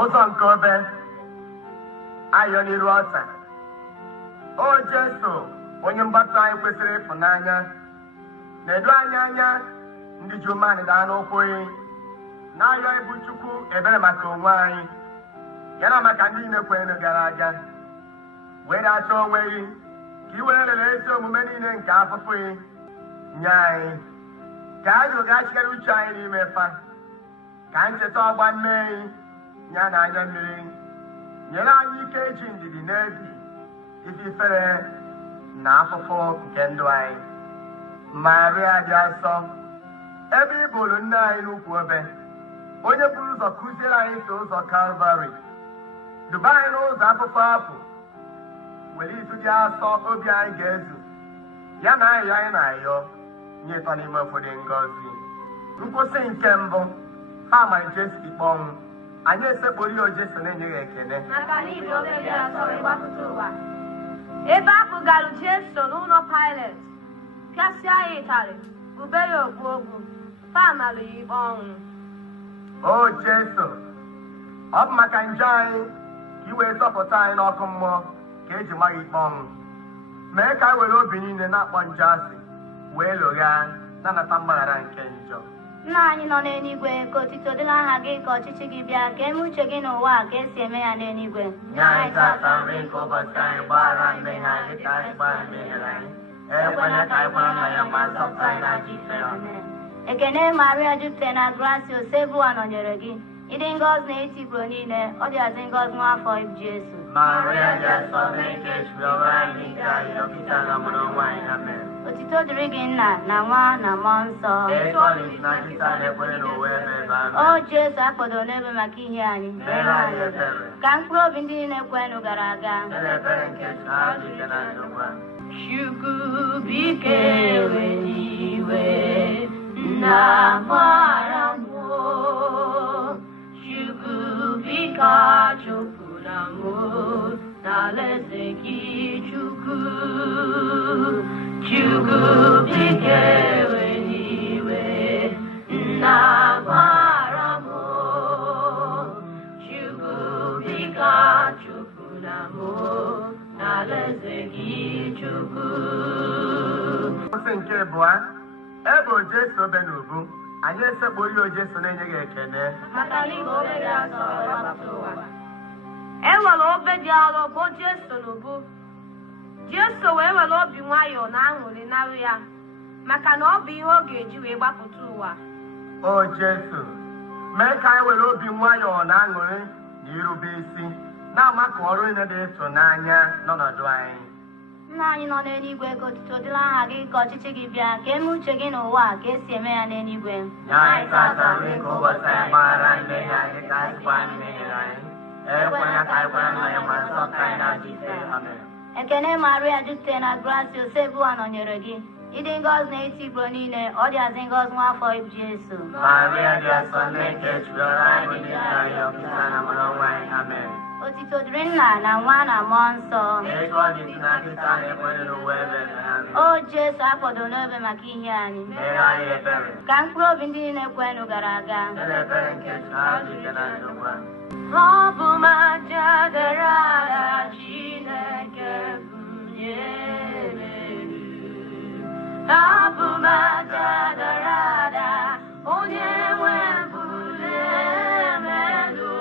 ụzọ nke obe ayọ n'iru ọta. O Jesu onye mgbata anyị kwesịrị ịfụnanya, na-edu anyị anya ndị ji umeanị daa n'ụkwụ anyị, na-ayọ ibu Chukwu ebere maka onwe anyị ya na maka ndị niile kwenyere gara aga, were achọ onwe gị ka ị were lere ezi omume niile nke afụfụ gị nye anyị, ka anyị ga-achịgara uche anyị n'ime fa, ka ncheta ọgba mmehie ya na anya mmiri nyere anyị ike iji ndidi na-ebi ife ifere na afụfụ nke ndụ anyị. Maria dị asọ, ebe ị bụrụ nne anyị n'ukwu obe, onye buru ụzọ kụziere anyị so ụzọ Kalvarị, duba anyị n'ụzọ afụfụ apụ, were izu dị asọ obi anyị ga-ezu ya na ayọ anyị na-ayọ nye ịtọ n'ime ụfọdụ ngọzi. Nkwụsị nke mbụ, ha mara Jesu ikpe ọnwụ, anyị esekpụrụ ya Jesu na-enyeghị ekele ebe a kpụgara Jesu n'ụlọ Pilet, pịasịa ya ịtarị, ube ya ogbu ogbu, ha mara ya ikpe ọnwụ. O Jesu, ọ bụ maka njọ anyị ka ị wee zọpụta anyị n'ọkụ mmụọ ka eji mara ikpe ọnwụ. Mee ka anyị were obi niile na-akpọ njọ asị wee lụghaa na-anata mgbaghara nke njọ. Nna anyị nọ n'eluigwe, ka otito dịrị aha gị, ka ọchịchị gị bịa, ka eme uche gị n'ụwa ka esi eme ya n'eluigwe. Nye anyị tata nri nke ụbọchị anyị, gbaghara mmehie anyị dịka anyị gbaghara mmehie anyị, ekwela ka anyị gbara nna ya ma zọpụta anyị n'ajọ ife. Ekene Maria, jupụtara na gracia, osebuwa nọnyere gị, ịdị ngọzi n'etikpuru niile, ọ dịazị ngọzi n'afọ ibu Jesu. Maria dị asọ, mee ka echiri ọrụ anyị nke anyị dọkịta na mụrụ nwa anyị. Amen. Otito dịrị gị Nna na Nwa na Mmụọ Nsọ. O Jesu akpọdoro n'ebe maka ihe anyị, ka mkpụrụ obi ndị niile kwenụ gara aga. Chukwu biko ewela iwe, nna gbara mmụọ. Chukwu biko chụpụla m n'alaeze gị Chukwu. Chukwu biko ewe n'iwe, nna gbara m. Chukwu biko chụpụla m n'alaeze gị Chukwu. Nke abụọ, ebe Jesu obe n'ubu, anyị esekpori Jesu na-enye gị ekele. Maka na ịbụ obe dị asọ gbapụta ụwa. Ewere obe dị arọ bụ Jesu n'ubu. Jesu wee were obi nwayọọ na aṅụrị narụ ya, maka na ọ bụ ihe ọ ga-eji wee gbapụta ụwa. O Jesu, mee ka anyị were obi nwayọọ na aṅụrị na irube isi, na-ama ka ọrụ niile dị ịtụnanya n'ọnọdụ anyị. Nna anyị nọ n'eluigwe, ka otuto dịla aha gị, ka ọchịchị gị bịa, ka eme uche gị n'ụwa ka esi eme ya n'eluigwe. Nye anyị tata nri nke ụbọchị anyị, gbaghara mmehie anyị ka anyị sikwa mmehie anyị. Ekwela ka anyị kwere mmehie, ma zọpụta anyị n'ajọ ife. Amen. Ekene Maria, jupụtara na gracia, Osebuwa nọnyere gị. Ịdị ngọzi n'etiti igbo niile, ọ dị azị ngọzi nwafọ ibu Jesu. Maria dị asọ, nne nke Chukwu, anyị bụ ndị arịrịọ, kịta na mụrụ ọnwa anyị. Amen. Otito dịrị Nna na Nwa na Mmụọ Nsọ. Etu ọ dị na kịta na-ekwere n'ụwa ebe. Amen. O Jesu akpọdo n'obe maka ihe anyị. Mere anyị ebere. Ka mkpụrụ obi ndị niile kwenụ gara aga. Mere ebere nke Chukwu, ha jide na ndokwa. Ọ bụ m aja dara ada Chineke bụ nyere. Abụ m aja dara ada onye nwe mbuli emelu.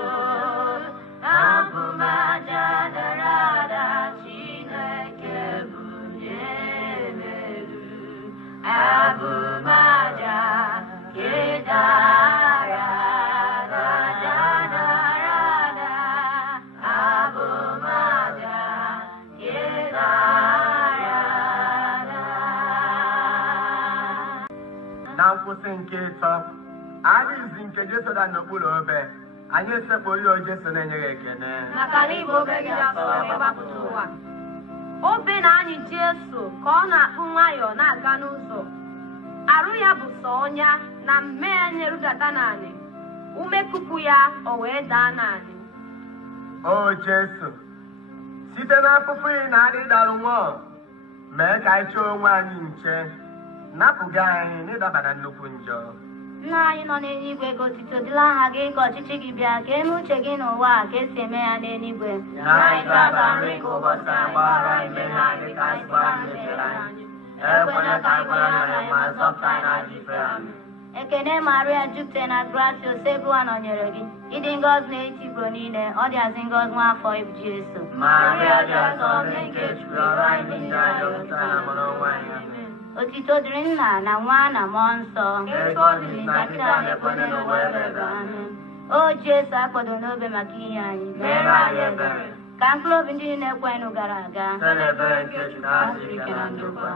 Abụ m aja dara ada Chineke bụ nyere. Abụ m aja nke dara ada, dara ada. Abụ m aja nke dara ada. Na nkwụsị nke ịtọ, arịzi nke Jesu da n'okpuru obe, anyị esekpori Jesu na-enye gị ekele. Maka na ịbụ obe gị asọ wee gbapụta ụwa. Obe na-anyị Jesu ka ọ na-akpụ nwayọọ na-aga n'ụzọ. Arụ ya bụ sọ ọnya na mmehie nyerudata n'anị. Ume kupu ya o wee daa n'anị. O Jesu, site n'afụfụ ị na-adị dalụ nwụọ, mee ka anyị chọọ onwe anyị nche, napụga anyị n'ịdaba na nnukwu njọ. Nna anyị nọ n'eluigwe, ka otuto dịla aha gị, ka ọchịchị gị bịa, ka eme uche gị n'ụwa ka esi eme ya n'eluigwe. Nye anyị tata nri nke ụbọchị anyị, gbaghara anyị mmehie anyị ka anyị sikwa mmehie anyị. Ekwela ka anyị kwere mmehie, ma zọpụta anyị n'ajọ ife. Amen. Ekene Maria, jupụtara na gracia, Osebuwa nọnyere gị. Ịdị ngọzi n'etiti igbo niile, ọ dị azị ngọzi nwafọ ibu Jesu. Maria dị asọ, nne nke Chukwu, anyị bụ ndị arịrịọ, kịta na mụrụ ọnwa anyị. Amen. Otito dịrị Nna na Nwa na Mmụọ Nsọ. Etu ọ dị na kịta na-ekwere n'ụwa ebe. Amen. O Jesu akpọdo n'obe maka ihe anyị. Mere anyị ebere. Ka mkpụrụ obi ndị niile kwenụ gara aga. Site n'ebere nke Chukwu, ha siri ike na ndokwa.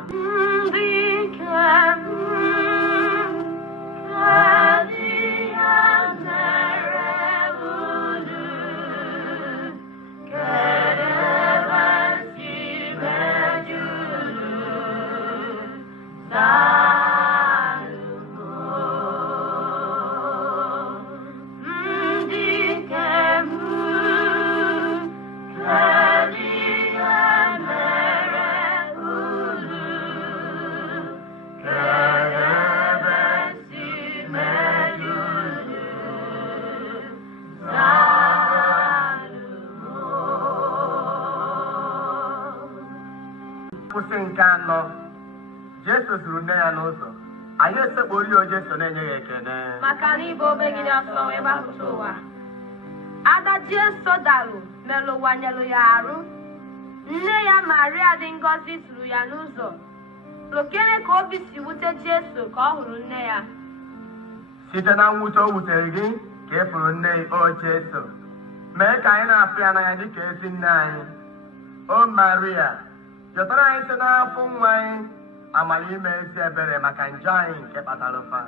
Ndị ike dị ya mere unu, kedu ebe si mejuru ndị nke m, kedu ihe mere unu, kedu ebe si mejuru Nkwụsị nke anọ, Jesu zuru nne ya n'ụzọ, anyị esekpori Jesu na-enye ya ekele. maka na ịbụ obe gị dị asọ wee gbapụta ụwa. Ada Jesu dalụ melụwanyelụ ya arụ. Nne ya Maria dị ngọzi zuru ya n'ụzọ. Lokele ka obi si wute Jesu ka ọ hụrụ nne ya. Site na mwute o wutere gị ka ị fụrụ nne o Jesu, mee ka anyị na-afụ ya n'anya dịka ezi nne anyị. O Maria, chọtara anyị site n'afọ nwa anyị amara ime ezi ebere maka njọ anyị nke kpatara ụfa.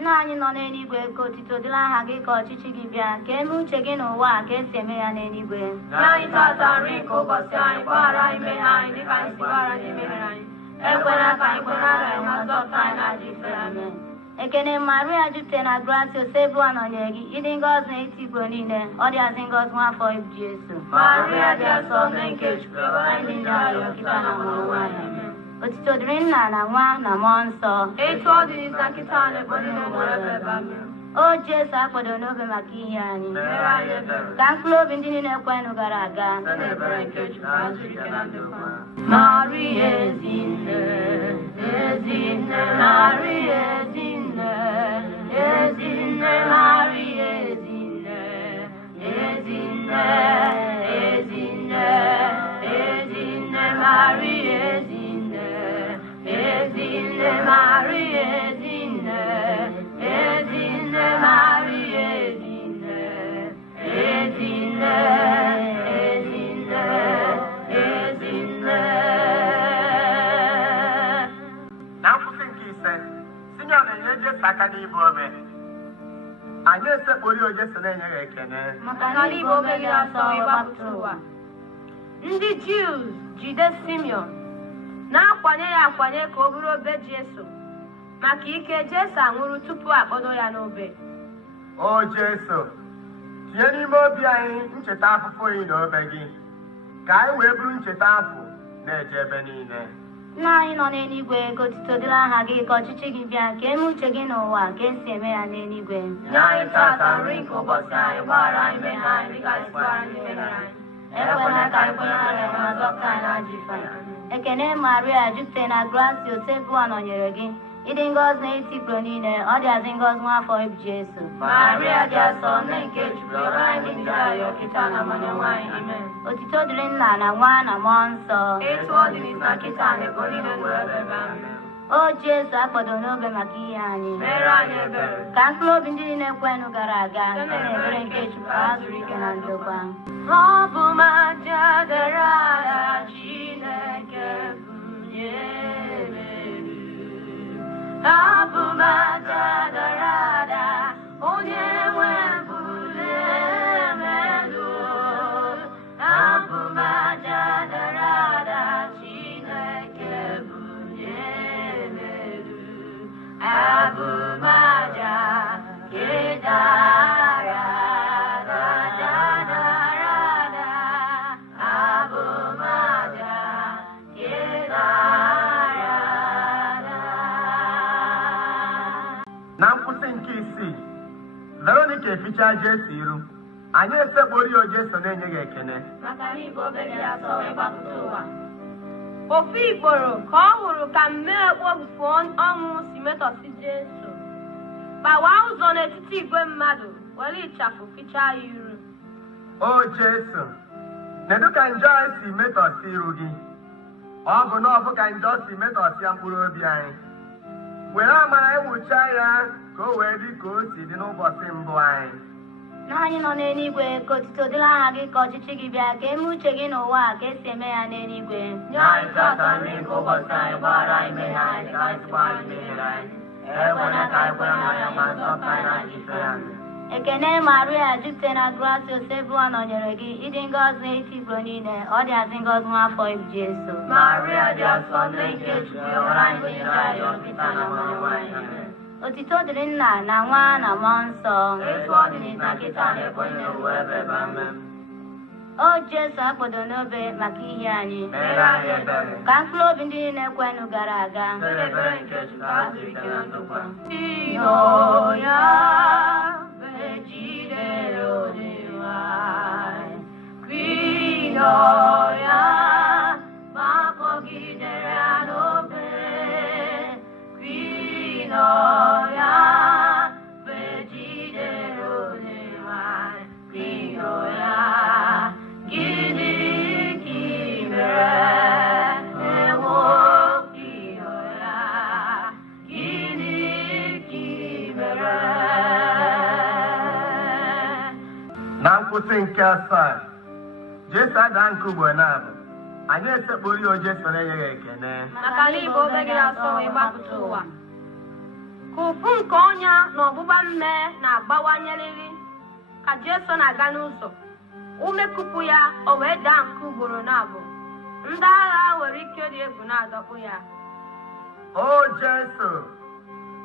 Nna anyị nọ n'eluigwe, ka otuto dịla aha gị, ka ọchịchị gị bịa, ka eme uche gị n'ụwa ka esi eme ya n'eluigwe. Nye anyị tata nri nke ụbọchị anyị, gbaghara anyị mmehie anyị dịka anyị si gbaghara ndị mehiere anyị. Ekwela ka anyị kwere anyị, ma zọpụta anyị n'ajọ ife. Amen. Ekene Maria jupụtara na gracia Osebụwa nọnyere gị ịdị ngọzi n'etiti igbo niile ọ dịazị ngọzi nwa afọ ibu Jesu. Maria dị asọ nne nke Chukwu anyị ndị arịọ kịta na mụrụ nwaanyị. Otito dịrị Nna na Nwa na Mmụọ Nsọ. Etu ọ dị n'ịsa nkịta na-ekpo niile nwere ebe amen. O Jesu akpọdo n'obe maka ihe anyị. Mere anyị ebere. Ka mkpụrụ obi ndị niile kwenụ gara aga. Site n'ebere nke Chukwu anyị zuru ike na ndokwa. Maria Ezinne, Ezinne, Maria Ezinne, Ezinne, Maria Ezinne, Ezinne, Ezinne, Ezinne, Maria Ezinne, Ezinne, Maria Ezinne, Ezinne, Maria Ezinne, Ezinne, Ezinne, Na nkwụsị nke ise, Simeon na-enye Jesu aka n'ibu obe. Anyị esekpori Jesu na-enye ya ekene. Maka na igbo obe gị asọ ịgbapụta ụwa. Ndị Jews jide Simeon na-akwanye ya akwanye ka o bụrụ obe Jesu maka ike Jesu anwụrụ tupu akpọdo ya n'obe. O Jesu, tinye n'ime obi anyị ncheta afụfụ gị na obe gị, ka anyị wee bụrụ ncheta afọ na-eje ebe niile. Nna anyị nọ n'eluigwe, ka otito dịrị aha gị, ka ọchịchị gị bịa, ka eme uche gị n'ụwa ka esi eme ya n'eluigwe. Nye anyị tata nri nke ụbọchị anyị, gbaghara anyị mmehie anyị dịka anyị sikwara ndị mehiere anyị. Ekwela ka anyị kwenye arịa ma zọpụta anyị n'ajọ ife. Ekene Maria jupụtara na gracia Osebụwa nọnyere gị ịdị ngọzi n'etiti igbo niile ọ dịazị ngọzi nwa afọ ibu Jesu. Maria dị asọ nne nke Chukwu anyị ndị arịọ kịta na mmanụ nwaanyị. Amen. Otito dịrị Nna na Nwa na Mmụọ Nsọ. Etu ọ dị n'ịsa nkịta na-ekpo niile nwere ebe amen. O Jesu akpọdo n'obe maka ihe anyị. Mere anyị ebere. Ka mkpụrụ obi ndị niile kwenụ gara aga site n'ebere nke Chukwu ha zuru ike na ndokwa. Ọ bụ maja dara ada Chineke bunye emelu. Ọ bụ maja dara ada onye nwe mbuli emelu. Ọ bụ maja dara ada Chineke bunye emelu. Ọ bụ maja kedara Na nkwụsị nke isii, Veronica eficha Jesu iru. Anyị esekpori Jesu na-enye gị ekene. maka na igbo obe gị asọ ịgbapụta ụwa. Ofu igboro ka ọ hụrụ ka mmiri ekpofuo ọnwụ si metọsi Jesu, gbawaa ụzọ n'etiti igwe mmadụ were ịchafụ fichaa ya iru. O Jesu, nedu ka njọ anyị si metọsi iru gị. Ọ bụ na ọ bụ ka njọ si metọsịa mkpụrụ obi anyị. Were amara ewucha ya ka o wee dị ka o si dị n'ụbọchị mbụ anyị. Nna anyị nọ n'eluigwe, ka otito dịrị aha gị, ka ọchịchị gị bịa, ka eme uche gị n'ụwa ka esi eme ya n'eluigwe. Nye anyị tata nri nke ụbọchị anyị, gbaghara anyị mmehie anyị dịka anyị sikwara ndị mehiere anyị. Ekwela ka anyị kwere arịa ma zọpụta anyị n'ajọ ife. Amen. Ekene Maria jupụtara na gracia Osebụwa nọnyere gị ịdị ngọzi n'etiti igbo niile ọ dịazị ngọzi nwa afọ ibu Jesu. Maria dị asọ nne nke Chukwu anyị ndị arịọ kịta na mmanụ nwaanyị. Amen. Otito dịrị Nna na Nwa na Mmụọ Nsọ. Etu ọ dị n'ịsa nkịta na-ekpo niile nwere ebe amen. O Jesu akpọdo n'obe maka ihe anyị. Mere anyị ebere. Ka mkpụrụ obi ndị niile kwenụ gara aga Site n'ebere nke Chukwu ha zuru ike na ndokwa. Iyo ya megidere Onyenwe anyị. Kriyo ya gbakọgidere ya n'obe. Kriyo ya megidere Onyenwe anyị. Kriyo ya gịnị ka i mere? Ewo kriyo ya gịnị ka i mere? Na nkwụsị nke asaa, Jesu adaa nke ugbo na-abụ. Anyị esekpori Jesu na-enye gị ekene. Maka na igbo obe gị asọ ịgbapụta ụwa. Ka ụfụ nke ọnya na ọgbụgba mme na-agbawanyerịrị ka Jesu na-aga n'ụzọ. Ume kupu ya o wee daa nke ugboro na-abụ. Ndị agha nwere ike dị egwu na-adọkpụ ya. O Jesu,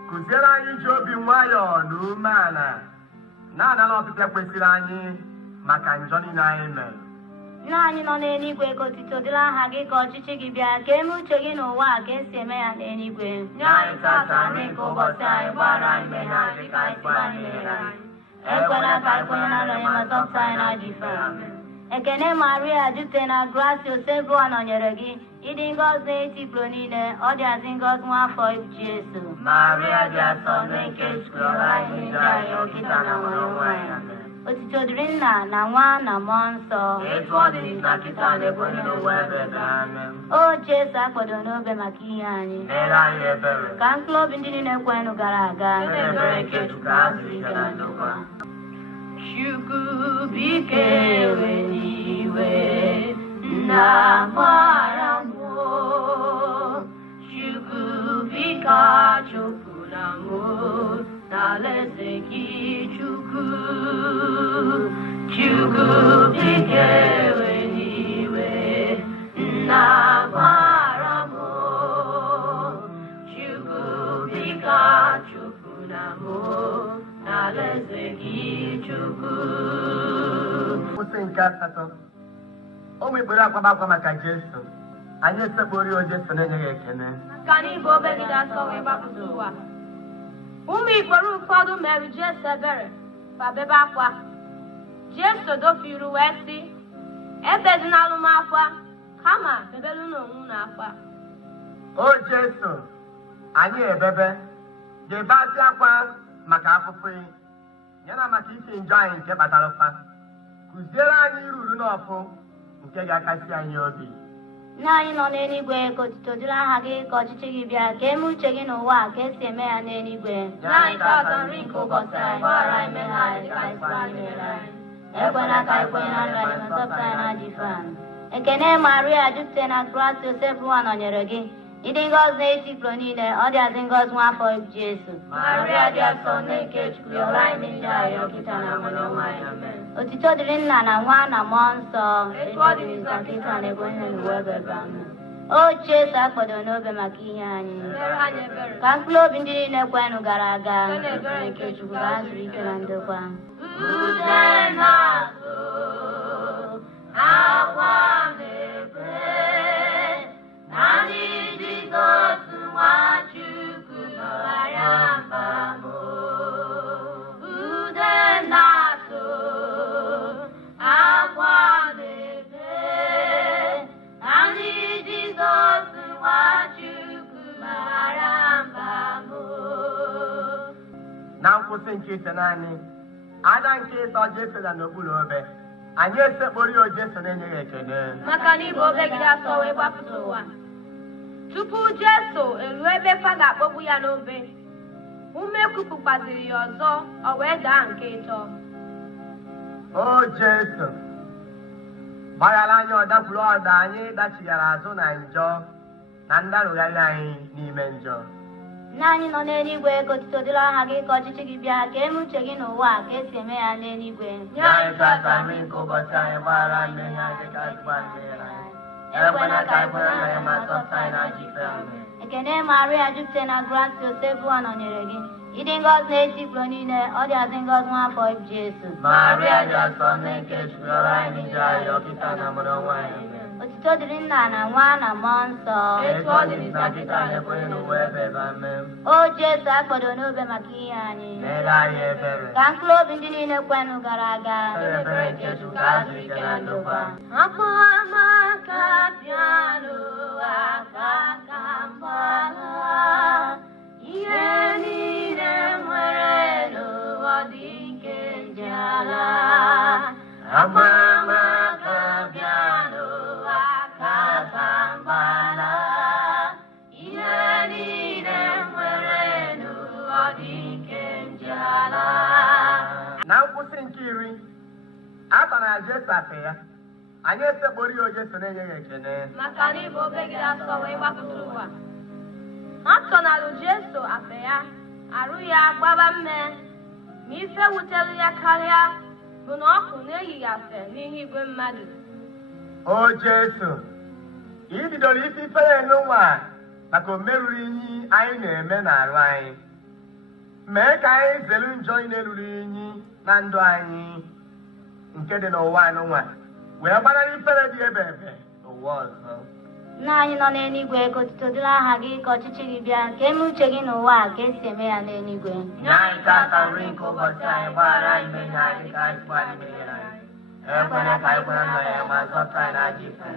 kụziere anyị iji obi nwayọọ na umeala na-anara ọpịpịa kwesịrị anyị maka njọ niile anyị mere. Nna anyị nọ n'eluigwe, ka otuto dịrị aha gị, ka ọchịchị gị bịa, ka eme uche gị n'ụwa a ka esi eme ya n'eluigwe. Nye anyị tata nri nke ụbọchị anyị, gbaghara anyị mmehie anyị dịka anyị sikwa mmehie anyị. Ekwela ka anyị kwenye na nrọ ya, ma zọpụta anyị n'ajọ ife. Ekene Maria, jupụtara na gracia, Osebụwa nọnyere gị, ịdị ngọzi n'etiti niile, ọ dị azị ngọzi nwa afọ ibu Jesu. Maria dị asọ, nne nke Chukwu, anyị ndị anyị kịta na mgbe ọnwụ anyị. Amen. Otuto dịrị Nna na Nwa na Mmụọ Nsọ, etu ọ dị na kịta na-ekwe n'ụwa ebe ebe. Amen. O Jesu akpọdo n'obe maka ihe anyị, Mere anyị ebere. ka mkpụrụ obi ndị niile kwenụ gara aga. Onye ebere nke Chukwu azụ ike na ndokwa. Chukwu biko ewe n'iwe, nna gbara mụ. Chukwu biko achụpụla mụ n'alaeze gị, Chukwu. Chukwu biko ewe n'iwe, nna gbara mụ. Chukwu biko achụpụla mụ n'alaeze gị, Chukwu. Kwụsị nke asatọ. Ụmụ Ikpere akwaba maka Jesu. Anyị esekpori o Jesu na-enyeghị ekene. Ka anyị bụ obegide asọ wee gbapụta ụwa. Ụmụ Ikpere ụfọdụ mere Jesu ebere ma bebe akwa. Jesu dofiri wee sị, ebedinalụ m akwa, kama bebelu n'onwe na akwa. O Jesu, anyị ebebe ga-ebasị akwa maka afụfụ gị, yana maka isi njọ anyị nke kpatara ụfa. Kụziere anyị iruru n'ọfụ nke ga-akasi anyị obi. Nna anyị nọ n'eluigwe, ka otuto dịrị aha gị, ka ọchịchị gị bịa, ka eme uche gị n'ụwa a ka esi eme ya n'eluigwe. Nye anyị tata nri nke ụbọchị anyị, gbaghara anyị mmehie anyị dịka anyị sikwa mmehie anyị. Ekwela ka anyị kwenye na nrọ anyị, ma zọpụta anyị n'ajọ ife anyị. Ekene Maria, jupụtara na gracia, Osebụwa nọnyere gị, ịdị ngọzi n'etiti niile, ọ dị azị ngọzi nwa afọ ibu Jesu. Maria dị asọ, nne nke Chukwu, yọrọ anyị ndị anyị kịta na mgbe ọnwụ anyị. Amen. Otuto dịrị Nna na Nwa na Mmụọ Nsọ, Etu ọ dị ka kịta na-ekwe ihe n'ụwa ebe ebe. Amen. O Jesu akpọdo n'obe maka ihe anyị, Mere anyị ebere. ka mkpụrụ obi ndị niile kwenụ gara aga. Onye ebere nke Chukwu Ka ha zuru ike na ndokwa. Ude na-asụ, akwa na-ebe, naanị Jizọs Nwachukwu bara mba mụ. Ude na-asụ, akwa na-ebe, naanị Jizọs Nwachukwu bara mba mụ. Na nkwụsị nke ise naanị, ada nke ịtọ Jesu na n'okpuru obe. Anyị esekpori o Jesu na-enyeghị ekene. Maka na ịbụ obegide asọ wee gbapụta ụwa. Tupu Jesu eruo ebe fa ga-akpọgbu ya n'obe, ume kupụkwaziri ya ọzọ, o wee daa nke ịtọ. O Jesu, gbaghara anyị ọdakwuru ọda anyị dachighara azụ na njọ na ndarụgharị anyị n'ime njọ. Nna anyị nọ n'eluigwe, ka otuto dịrị aha gị, ka ọchịchị gị bịa, ka eme uche gị n'ụwa a ka esi eme ya n'eluigwe. Nye anyị tata nri nke ụbọchị anyị, gbaghara anyị mmehie anyị dịka anyị sikwa mmehie anyị. Ekwela ka anyị kwenye na ya, ma zọpụta anyị n'ajọ ife. Amen. Ekene Maria, jupụtara na gracia, Osebụwa nọnyere gị, ịdị ngọzi n'etiti niile, ọ dị azị ngọzi nwa afọ ibu Jesu. Maria dị asọ, nne nke Chukwu, yọrọ anyị ndị anyị kịta na mgbe ọnwụ anyị. Amen. Otuto dịrị Nna na Nwa na Mmụọ Nsọ, Etu ọ dị na kịta na-ekwe n'ụwa ebe ebe. Amen. O Jesu akpọdo n'obe maka ihe anyị, Mere anyị ebere. ka mkpụrụ obi ndị niile kwenụ gara aga. Onye ebere nke Chukwu, ka ha zuru ike na ndokwa. Akpọ amaka piano aka ka mgbagha, ihe niile nwere n'ụwa dị nke njala. Akpọ amaka piano aka ka mgbagha, ihe niile nwere n'ụwa dị nke njala. Na nkwụsị nke iri, a tara Jesu afe ya. Anyị esekpori o Jesu na-enyeghị ekene. Maka na ịbụ obegide asọ wee gbapụta ụwa. Ọ tọnalụ Jesu afe ya, arụ ya gbaba mme, ma ife wutere ya karịa bụ na ọkụ na-eyighị afe n'ihu igwe mmadụ. O Jesu, ị bidoro ife ifere n'ụwa maka o merụrụ iyi anyị na-eme n'arụ anyị. mee ka anyị zere njọ ị na-eluru inyi na ndụ anyị nke dị n'ụwa anụnwa wee gbanarị ifere dị ebe n'ụwa ọzọ. Nna anyị nọ n'eluigwe, ka otuto dịrị aha gị, ka ọchịchị gị bịa, ka eme uche gị n'ụwa a ka esi eme ya n'eluigwe. Nye anyị tata nri nke ụbọchị anyị, gbaghara anyị mmehie anyị dịka anyị sikwa anyị mehiere anyị. Ekwela ka anyị kwere nna ya, ma zọpụta anyị n'ajọ ife.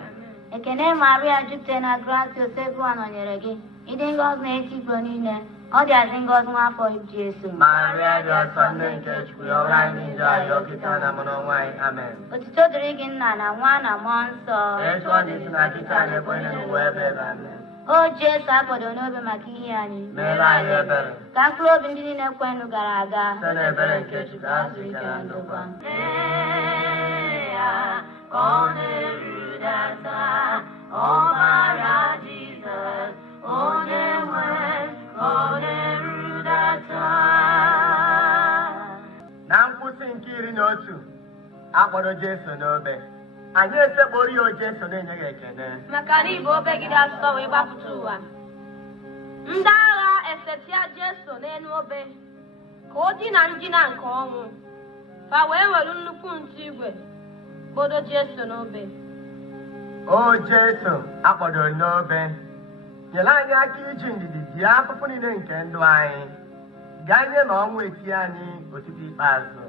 Ekene Maria, jupụtara na gracia, Osebụwa nọnyere gị, ịdị ngọzi n'etiti igbo niile, ọ dịazị ngọzi n'afọ ibu Jesu. Maria dị ọsọ, nne nke Chukwu, yọrọ anyị njọ anyị, ọkịta na mụ n'ọnwa anyị. Amen. Otuto dịrị gị Nna na Nwa na Mmụọ Nsọ. Etu ọ dị si na kịta na ekwenye n'ụwa ebe ebe. Amen. O Jesu akpọdo n'obe maka ihe anyị. Meere anyị ebere. Ka mkpụrụ obi ndị niile kwenụ gara aga. Site n'ebere nke Chukwu, azụ ike na ndokwa. Ọbara Jizọs, onye nwe, Na nkwụsị nke 11 akpọrọ Jesu n'obe, anyị esekporo ya o Jesu na-enye gị ekele. maka na ịbụ obe gị dị asọ wee gbapụta ụwa. Ndị agha esetịa Jesu n'elu obe ka o dina ndina nke ọnwụ, fa wee were nnukwu ntụ igwe bodo Jesu n'obe. O Jesu akpọdoro n'obe, nyere anyị aka iji ndidi die afụfụ niile nke ndụ anyị, ganye na ọnwụ eti anyị otuto ikpeazụ.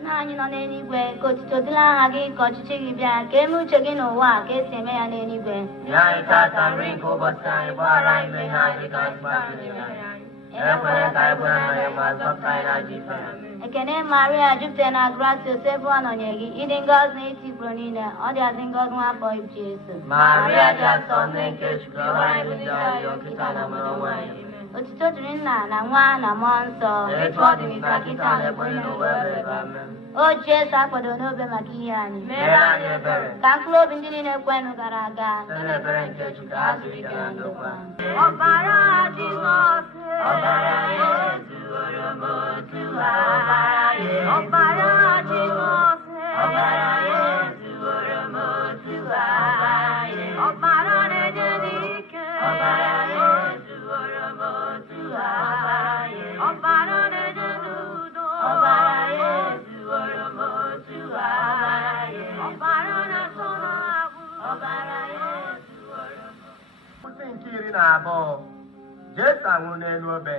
Nna anyị nọ n'eluigwe, ka otuto dịrị aha gị, ka ọchịchị gị bịa, ka eme uche gị n'ụwa a ka esi eme ya n'eluigwe. Nye anyị tata nri nke ụbọchị anyị, gbaghara anyị mmehie anyị dịka anyị sikwa anyị mehiere anyị. Ekwela ka anyị kwere nna ya, ma zọpụta anyị n'ajọ ife. Ekene Maria, jupụtara na gracia, Osebụwa nọnyere gị, ịdị ngọzi n'etiti igbo niile, ọ dịazị ngọzi n'afọ ibu Jesu. Maria dị asọ, nne nke Chukwu, yọrọ anyị njọ anyị, ọkịta na mụ n'ọnwa anyị. Otuto dịrị Nna na Nwa na Mmụọ Nsọ. Etu ọ dị n'ịsa kịta na ekwenye n'ụwa ebe ebe. Amen. O Jesu akpọdo n'obe maka ihe anyị. Meere anyị ebere. Ka mkpụrụ obi ndị niile kwenụ gara aga. Site n'ebere nke Chukwu, azụ ike na ndokwa. Ọbara Jizọs, Ọbara ya ezuworo m otu a. ọbara Jizọs, Ọbara ya ezuworo m otu a. ọbara na-enye n'ike, Ọbara ya ezuworo m otu a. ọbara na-enye n'udo, Ọbara ya ezuworo m otu a. ọbara na-asọ n'ahụ, Ọbara ya ezuworo m. Nkwụsị nke 12 Jesu anwụrụ n'elu obe,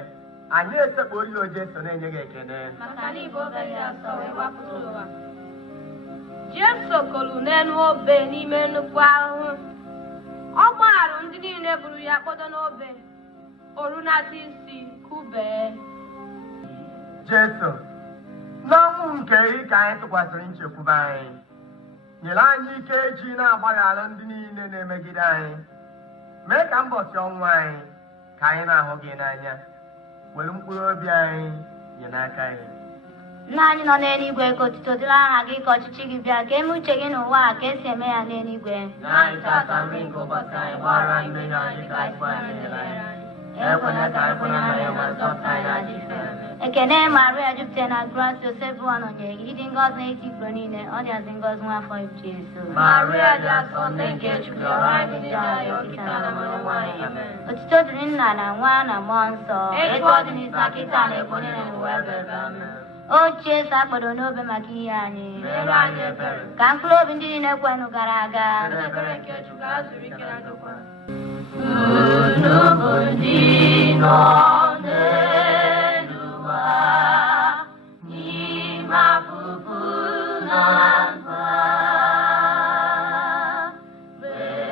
anyị esekporo ya o Jesu na-enye gị ekele. maka na ịbụ obe dị asọ wee gbapụta ụwa. Jesu kolu n'elu obe n'ime nnukwu ahụhụ. Ọ gbaghara ndị niile buru ya kpọdo n'obe, orunata isi kubee. Jesu, n'ọnwụ nke ị ka anyị tụkwasịrị nchekwube anyị, nyere anyị ike eji na-agbaghara ndị niile na-emegide anyị. Mee ka mbọchị ọnwụ anyị ka anyị na-ahụ gị n'anya, were mkpụrụ obi anyị nye n'aka anyị. Nna anyị nọ n'eluigwe, ka otuto dịrị aha gị, ka ọchịchị gị bịa, ka eme uche gị n'ụwa a ka esi eme ya n'eluigwe. Nye anyị tata nri nke ụbọchị anyị, gbaghara anyị mmehie anyị dịka anyị sikwa anyị mehiere anyị. Ekwela ka anyị kwere nna ya, ma zọpụta anyị n'ajọ ife. Ekene Maria, jupụtara na gracia, Osebụwa nọnyere gị, ịdị ngọzi n'etiti igbo niile, ọ dịazị ngọzi n'afọ ibu Jesu. Maria dị asọ, nne nke Chukwu, yọrọ anyị njọ anyị, ọkịta na mụ n'ọnwa anyị. Amen. Otuto dịrị Nna na Nwa na Mmụọ Nsọ. Etu ọ dị n'ịsa kịta na ekwenye n'ụwa ebe ebe. Amen. O Jesu akpọdo n'obe maka ihe anyị. Meere anyị ebere. Ka mkpụrụ obi ndị niile kwenụ gara aga. Site n'ebere nke Chukwu, azụ ike na ndokwa. Unu bụ ndị nọ n'elu ụwa, n'ime afụfụ na mkpa,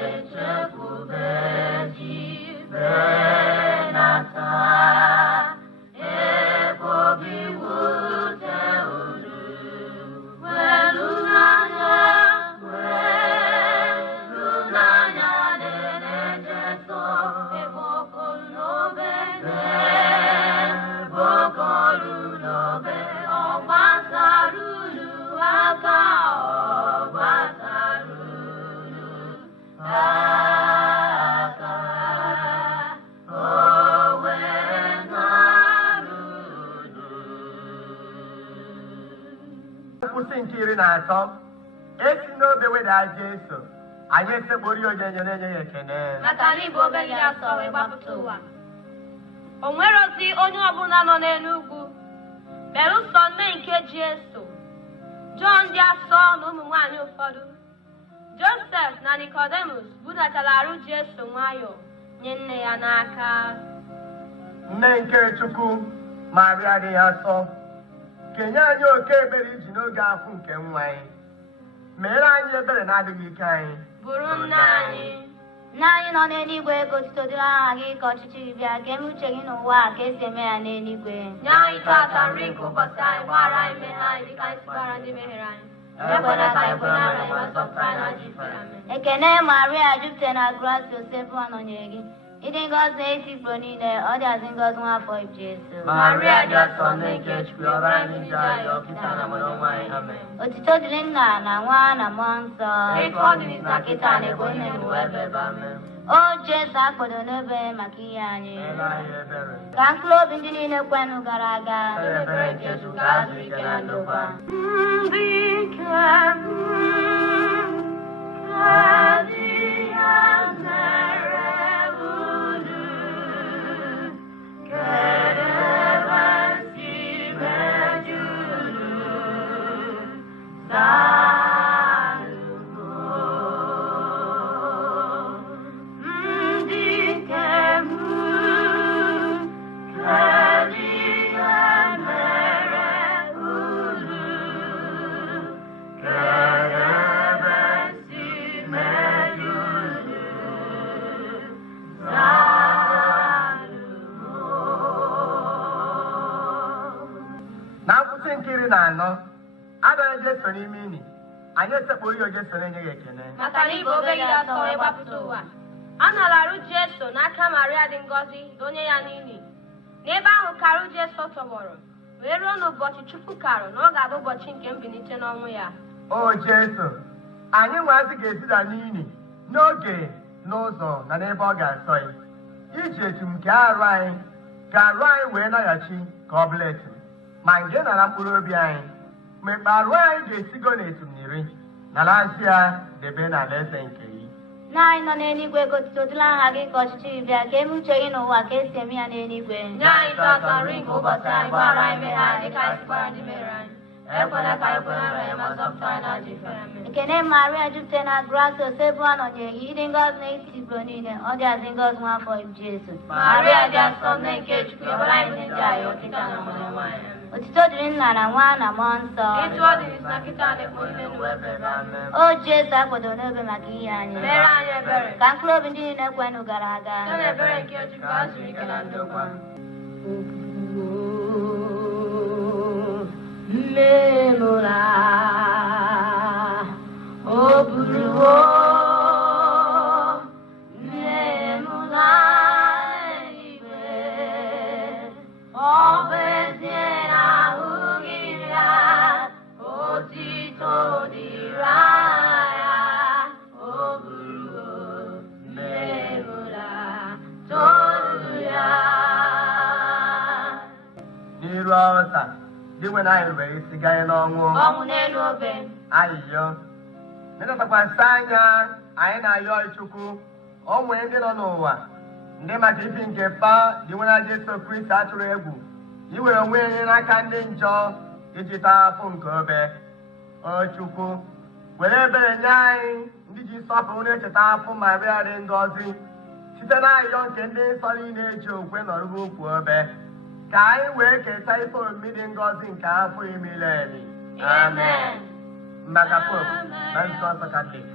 bechekwube ji benata, ebe obi wute unu, welu n'anya na-ejeso, ebe okolu n'obe, ebe okolu n'obe, ọ gbasara unu aka, ọ gbasara unu aka, o wee nara unu. Nkwụsị nke 13 esi n'obe weda Jesu, anyị esekporo ya onye nyere enye ya ekele. maka na ịbụ obe dị asọ wee gbapụta ụwa. O nwere ozi onye ọbụla nọ n'elu ugwu belụsọ nne nke Jesu, Jọn dị asọ na ụmụ nwaanyị ụfọdụ. Josef na Nikodemus budatara arụ Jesu nwayọọ nye nne ya n'aka. Nne nke Chukwu Maria dị ya nsọ, kenye anyị oke ebere iji n'oge afọ nke nwa anyị. Meere anyị ebere na-adịghị ike anyị. Bụrụ nne anyị. Nna anyị nọ n'eluigwe, ka otuto dịrị aha gị, ka ọchịchị gị bịa, ka eme uche gị n'ụwa a ka esi eme ya n'eluigwe. Nye anyị tata nri nke ụbọchị anyị, gbaghara anyị mmehie anyị dịka anyị si gbaghara ndị mehiere anyị. Ekwela ka anyị kwe n'ara anyị, ma zọpụta anyị n'ajọ ife. Amen. Ekene Maria, jupụtara na grace, Ose nọnyere gị. Ịdị ngọzi n'etiti Igbo niile, ọ dịazị ngọzi nwa afọ ibu Jesu. Maria dị asọ, nne nke Chukwu, ọbara anyị ndị anyị, ọkịta na mmadụ ọnwa anyị. Amen. Otito dịrị Nna na Nwa na Mmụọ Nsọ. Etu ọ dị na kịta na ebe onye n'ụwa ebe ebe. Amen. O Jesu akpọdo n'ebe maka ihe anyị. Meere anyị ebere. Ka mkpụrụ obi ndị niile kwenụ gara aga. Ebere nke Chukwu ka ha zuru ike na ndokwa. Nkiri na anọ adọghị Jesu n'ime ini, anyị esekpụrụ ya Jesu na-enyeghị ekene. Maka na ibe obegide atọ ịgbapụta ụwa. A nọrọ arụ Jesu n'aka Maria dị ngọzi donye ya n'ili. N'ebe ahụ ka arụ Jesu tọgbọrọ wee ruo n'ụbọchị Chukwu karụ na ọ ga-abụ ụbọchị nke mbilite n'ọnwụ ya. O Jesu, anyị nwaazị ga-esida n'ili n'oge, n'ụzọ na n'ebe ọ ga-asọ ya, iji etum nke arụ anyị ka arụ anyị wee naghachi ka ọ bụla etum, ma nje nara mkpụrụ obi anyị, mgbe arụ anyị ga-esigo n'etum n'iri nara asị ya debe n'ala eze nke gị. Nna anyị nọ n'eluigwe, ka otuto dịrị aha gị, ka ọchịchị gị bịa, ka eme uche gị n'ụwa ka esi eme ya n'eluigwe. Nye anyị tata nri nke ụbọchị anyị, gbaghara anyị mmehie anyị dịka anyị si gbaghara ndị mehiere anyị. Ekwela ka anyị kwe n'ara anyị, ma zọpụta anyị n'ajọ ife. Amen. Ekene Maria, jupụtara na grace, Ose nọnyere gị. Ịdị ngọzi n'etiti Igbo niile, ọ dịazị ngọzi nwa afọ ibu Jesu. Maria dị asọ, nne nke Chukwu, ọbara anyị ndị anyị, ọkịta na mmadụ ọnwa anyị. Otito dịrị Nna na Nwa na Mmụọ Nsọ. Etu ọ dị na kịta na ebe onye n'ụwa ebe ebe. Amen. O Jesu akpọdo n'ebe maka ihe anyị. Meere anyị ebere. Ka mkpụrụ obi ndị niile kwenụ gara aga. Site n'ebere nke Chukwu ka ha zuru ike na ndokwa. Nne m ụra, o buruwo nne m ụra eluigwe, ọ bụ ezie na ahụghị m ya, otito dịrị ya, o buruwo nne m ụra tolu ya. N'iru ọta dị nwe na anyị rubere isi gaa n'ọnwụ Ọnwụ n'elu obe. ayịyọ nletakwasị anya anyị na-ayọ Chukwu o nwee ndị nọ n'ụwa ndị maka ibi nke fa dị nwere Jesu Kristi atụrụ egwu iwere onwe ya n'aka ndị njọ iji taa afụ nke obe. O Chukwu, were ebere nye anyị ndị ji sọpụrụ na-echeta afụ Maria dị ngọzi site n'ayịyọ nke ndị nsọ niile eji okwe nọrụgo ukwu obe, ka anyị wee keta ife omimi dị ngọzi nke afọ imileli. Amen. Maka Pope na Nzukọ Nsọ Katọlik.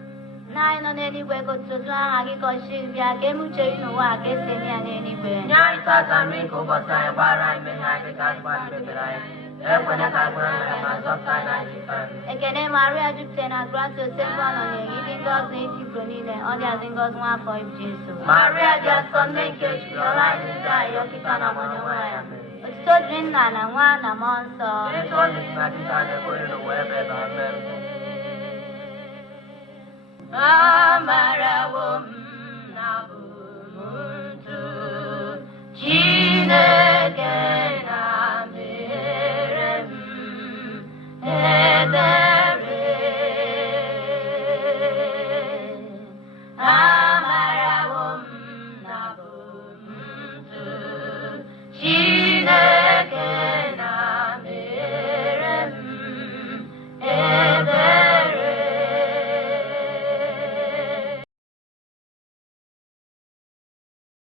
Nna anyị nọ n'eluigwe, ka otuto dịrị aha gị, ka ọchịchị gị bịa, ka eme uche gị n'ụwa ka esi eme ya n'eluigwe. Nye anyị tata nri nke ụbọchị anyị, gbaghara anyị mmehie anyị dịka anyị si gbaghara ndị mehiere anyị. Ekwela ka anyị kwe n'ara anyị, ma zọpụta anyị n'ajọ ife. Ekene Maria, jupụtara na grace, Ose nọnyere gị. Ịdị ngọzi n'etiti Igbo niile, ọ dịazị ngọzi nwa afọ ibu Jesu. Maria dị asọ, nne nke Chukwu, ọbara anyị ndị anyị, ọkịta na mmadụ ọnwa anyị. Amen. Otito dịrị Nna na Nwa na Mmụọ Nsọ. Etu ọ dị na kịta na ebe onye n'ụwa ebe ebe. Amen.